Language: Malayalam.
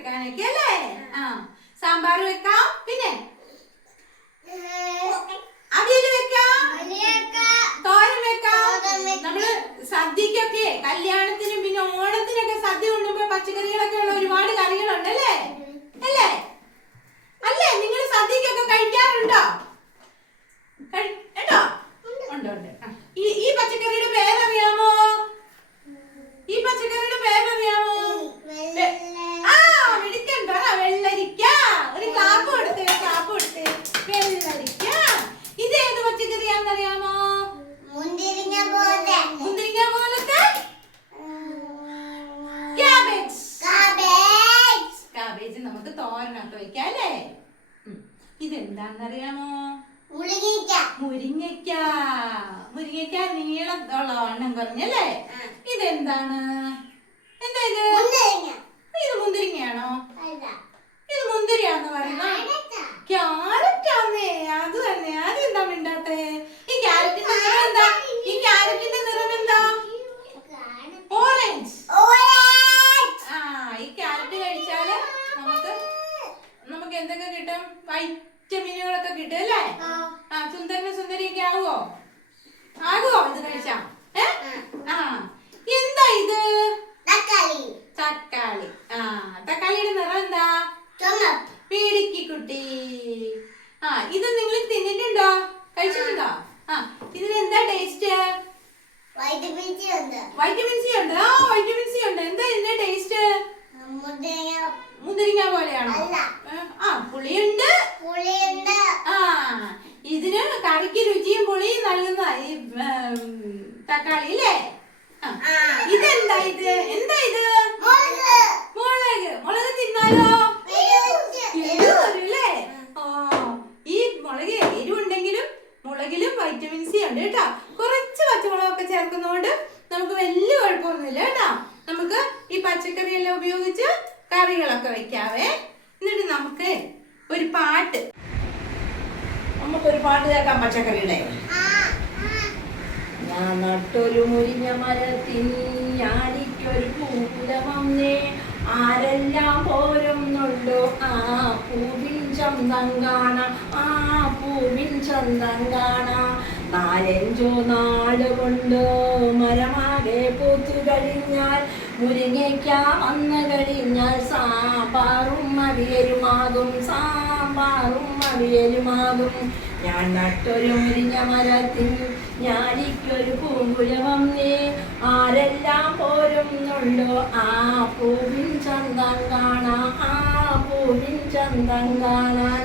വെക്കാനൊക്കെ അല്ലേ? ആ. സാമ്പാർ വെക്കാം. പിന്നെ? അവിയൽ വെക്കാം. തോരൻ വെക്കാം. നമ്മൾ സദ്യക്കൊക്കെ കല്യാണത്തിന് നമുക്ക് തോരനൊക്കെ വെക്കാം അല്ലേ. ഇതെന്താണെന്നറിയാമോ? മുരിങ്ങക്ക മുരിങ്ങയ്ക്ക. മുരിങ്ങയ്ക്ക നീളമുള്ള വണ്ണം കുറഞ്ഞല്ലേ. ഇതെന്താണ്? എന്താ ഇത്? ഇത് മുന്തിരിങ്ങയാണോ? ഇത് മുന്തിരിയാന്ന് പറയുന്നത് അടക്ക. ക്യാരറ്റ് ആന്നേ അത് തന്നെ അതെന്താ മിണ്ടാത്തെ ഈ ക്യാരറ്റിന്റെ നിറം എന്താ ഈ ക്യാരറ്റിന്റെ നിറം എന്താ ഓറഞ്ച് ഓറഞ്ച്. ആ ഈ ക്യാരറ്റ് കഴിച്ചാൽ നമുക്ക് നമുക്ക് കിട്ടും വൈറ്റമിനുകളൊക്കെ കിട്ടും അല്ലേ? ആ. സുന്ദരനും സുന്ദരിയൊക്കെ ആകുമോ ആകുമോ ഇത് കഴിച്ചാ? ഏ? ആ. എന്താ ഇത്? തക്കാളി. തക്കാളി. ആ തക്കാളിയുടെ നിറം എന്താ? പീടിക്ക് കുട്ടി. ആ ഇത് നിങ്ങൾ തിന്നിട്ടുണ്ടോ? കഴിച്ചിട്ടുണ്ടോ? ആ ഇതിന് എന്താ ടേസ്റ്റ് വൈറ്റമിൻ സി ഉണ്ട്. വൈറ്റമിൻ സി ഉണ്ട്. ആ വൈറ്റമിൻ സി ഉണ്ട്. എന്താ ഇതിന്റെ ടേസ്റ്റ് മുന്തിരിങ്ങ മുന്തിരിങ്ങ പോലെയാണോ? ആ പുളിയുണ്ട്. പുളിയുണ്ട്. ആ ഇതിന് കറിക്ക് രുചിയും പുളിയും നൽകുന്ന ഈ തക്കാളി അല്ലേ. ഇതെന്താ ഇത്? എന്താ ഇത്? മുളക്. മുളക്. തിന്നാലോ? എരിവല്ലേ ഈ മുളക് എരിവുണ്ടെങ്കിലും മുളകിലും വൈറ്റമിൻ സി ഉണ്ട് കേട്ടോ. കുറച്ച് പച്ചമുളകൊക്കെ ചേർക്കുന്നതുകൊണ്ട് നമുക്ക് വലിയ കുഴപ്പമൊന്നുമില്ല കേട്ടോ. നമുക്ക് ഈ പച്ചക്കറിയെല്ലാം ഉപയോഗിച്ച് കറികളൊക്കെ വെക്കാവേ. എന്നിട്ട് നമുക്ക് ഒരു പാട്ട്. നമുക്കൊരു പാട്ട് കേൾക്കാം പച്ചക്കറിയുടെ. ഞാൻ നട്ടൊരു മുരിഞ്ഞ മരത്തിൻ ഞാനിക്കൊരു പൂക്കുല വന്നേ. ആരെല്ലാം പോരുന്നുണ്ടോ ആ പൂവിൻ ചന്തം കാണ. ആ പൂവിൻ ചന്തം കാണ. നാലഞ്ചോ നാട് കൊണ്ടോ മരമാകെ പൂത്തു കഴിഞ്ഞാൽ മുരിങ്ങയ്ക്ക വന്നു കഴിഞ്ഞാൽ സാമ്പാറും അവിയലുമാകും സാമ്പാറും അവിയലുമാകും ഞാൻ നട്ടൊരു മുരിഞ്ഞ മരത്തിൽ ഞാനിക്കൊരു പൂങ്കുലവം നീ ആരെല്ലാം പോരുന്നുണ്ടോ? ആ പൂവിൻ ചന്തം കാണാം ആ പൂവിൻ ചന്തം കാണാൻ.